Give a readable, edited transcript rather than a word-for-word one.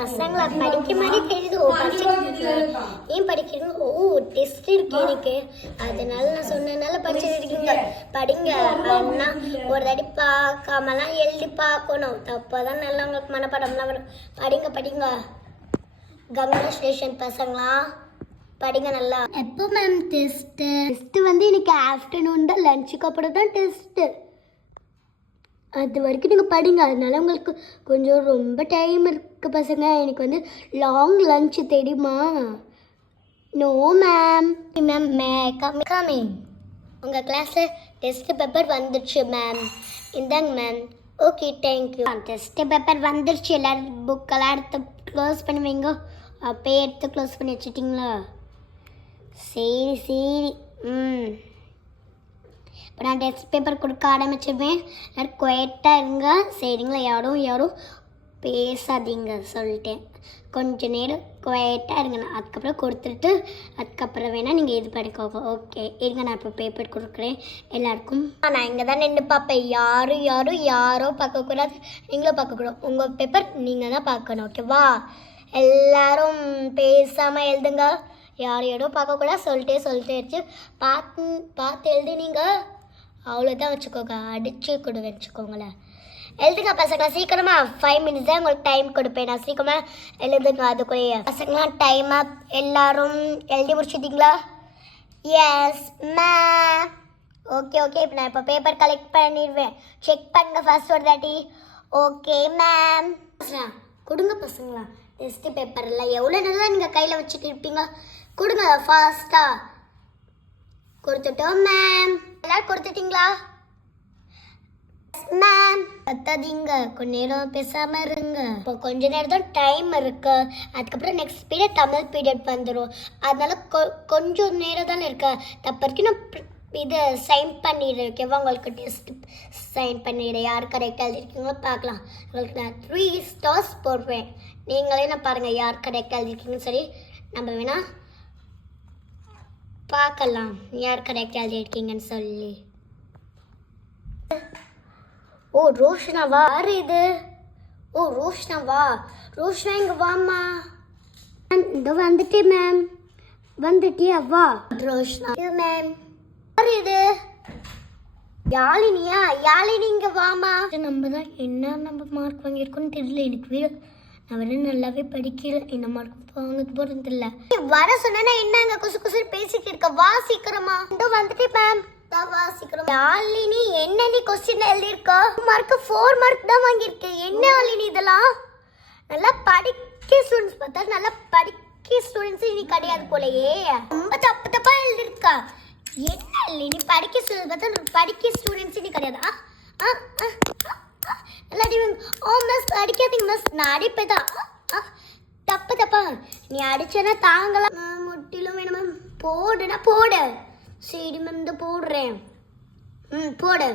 பசங்களா படிக்க மாதிரி தெரியுது. ஓ படிச்சுட்டு ஏன் படிக்கிறீங்க? ஓ டெஸ்ட் இருக்கு எனக்கு, அதனால நான் சொன்னதுனால படிச்சுட்டு இருக்கீங்க. படிங்க. அண்ணா ஒரு தடி பார்க்காமலாம் எழுதி பார்க்கணும். அப்போதான் நல்லா உங்களுக்கு மனப்பாடம்லாம் வரும். படிங்க படிங்க. கங்க்ராச்சுலேஷன் பசங்களா, படிங்க நல்லா. எப்போ மேம் டெஸ்ட்டு? டெஸ்ட்டு வந்து இன்னைக்கு ஆஃப்டர்நூன் தான், லஞ்சுக்கு அப்புறம் தான் டெஸ்ட்டு. அது வரைக்கும் நீங்கள் படிங்க. அதனால உங்களுக்கு கொஞ்சம் ரொம்ப டைம் இருக்குது பசங்க. எனக்கு வந்து லாங் லன்ச்சு தெரியுமா? No ma'am. Ma'am coming. உங்கள் கிளாஸில் டெஸ்ட்டு பேப்பர் வந்துடுச்சு மேம். இந்தாங்க மேம். Okay thank you. டெஸ்ட்டு பேப்பர் வந்துடுச்சு. எல்லோரும் புக்கெல்லாம் எடுத்து க்ளோஸ் பண்ணி வைங்க. அப்போயே எடுத்து க்ளோஸ் பண்ணி வச்சுட்டிங்களா? சரி சரி. இப்போ நான் டெஸ்ட் பேப்பர் கொடுக்க ஆரம்பிச்சிருவேன். எல்லாரும் குவைட்டாக இருங்க சரிங்களா? யாரும் பேசாதீங்க சொல்லிட்டேன். கொஞ்சம் நேரம் குவைட்டாக இருங்க. நான் அதுக்கப்புறம் கொடுத்துட்டு அதுக்கப்புறம் வேணால் நீங்கள் இது பண்ணிக்கோங்க. ஓகே இருங்க, நான் இப்போ பேப்பர் கொடுக்குறேன் எல்லாருக்கும். நான் இங்கே தான் நின்று பார்ப்பேன். யாரோ பார்க்கக்கூடாது, நீங்களும் பார்க்கக்கூடாது. உங்கள் பேப்பர் நீங்கள் தான் பார்க்கணும். ஓகேவா? எல்லாரும் பேசாமல் எழுதுங்க. யாரையோட பார்க்கக்கூடாது. சொல்லிட்டே வச்சு பார்த்து எழுதினீங்க அவ்வளோதான் வச்சுக்கோங்க. அடித்து கொடு வச்சுக்கோங்களேன். எழுதுங்க பசங்க சீக்கிரமா. 5 minutes தான் உங்களுக்கு டைம் கொடுப்பேன். நான் சீக்கிரமாக எழுதுங்க. அதுக்குள்ளேயே பசங்களாம் டைமாக எல்லாரும் எழுதி முடிச்சிட்டிங்களா? Yes ma'am. ஓகே இப்போ நான் இப்போ பேப்பர் கலெக்ட் பண்ணிடுவேன். செக் பண்ணுங்க ஃபர்ஸ்ட் ஒரு தாட்டி. Okay ma'am. கொடுங்க பசங்களா டெஸ்ட்டு பேப்பரில். எவ்வளோ நல்லா நீங்கள் கையில் வச்சுட்டு இருப்பீங்க. கொடுங்க ஃபாஸ்ட்டாக. கொடுத்துட்டோம் மேம். எல்லாரும் கொடுத்துட்டீங்களா மேம்? பத்தாதீங்க, கொஞ்ச நேரம் பேசாமல் இருங்க. இப்போ கொஞ்ச நேரம் தான் டைம் இருக்கு. அதுக்கப்புறம் நெக்ஸ்ட் பீரியட் தமிழ் பீரியட் வந்துடும். அதனால கொஞ்சம் நேரம் தானே இருக்கு. தப்பறிக்கும் நான் இதை சைன் பண்ணிடுறேன். ஓகேவா? உங்களுக்கு டெஸ்ட் சைன் பண்ணிடுறேன். யார் கரெக்டாக எழுதிருக்கீங்களோ பார்க்கலாம். உங்களுக்கு நான் 3 stars போடுவேன். நீங்களே நான் பாருங்கள் யார் கரெக்டாக எழுதிருக்கீங்கன்னு. சரி நம்ம வேணா பார்க்கலாம் யார் கரெக்டாக எழுதிருக்கீங்கன்னு சொல்லி. ஓ ரோஷனாவா? யார் இது? ஓ ரோஷனாவா? ரோஷனா இங்கே வாம்மா. இந்த வந்துட்டேன் மேம். வந்துட்டியா? வா ரோஷனா. மேம் யார் இது? யாழினியா? யாழினி இங்கே வாமா. நம்ம தான் நம்ம மார்க் வாங்கியிருக்கோன்னு தெரியல எனக்கு. நான் வேற நல்லாவே படிக்கல. என்ன மார்க் வாங்க போறது தெரியல. வர சொன்னா என்னங்க குசு பேசிட்டு இருக்க? வா சீக்கிரமா. வந்துட்டு மேம். வா சீக்கிரம். யாழினி என்ன நீ கொஸ்டின் எழுதியிருக்க? மார்க் 4 மார்க் தான் வாங்கியிருக்கேன். என்ன யாழினி இதெல்லாம்? நல்லா படிக்க ஸ்டூடெண்ட்ஸ் பார்த்தா நல்லா படிக்க ஸ்டூடெண்ட்ஸ் இனி கிடையாது போலயே. ரொம்ப தப்பா எழுதியிருக்கா. என்ன யாழினி படிக்க ஸ்டூடெண்ட்ஸ் பார்த்தா படிக்க ஸ்டூடெண்ட்ஸ் இனி கிடையாது. ஓ மிஸ் அடிக்காதீங்க மிஸ், நான் அடிப்பேதான். தப்பா நீ அடிச்சனா தாங்கலாம். முட்டிலும் வேணும் மேம். போடு சரி மேம் இந்த போடுறேன். போடு.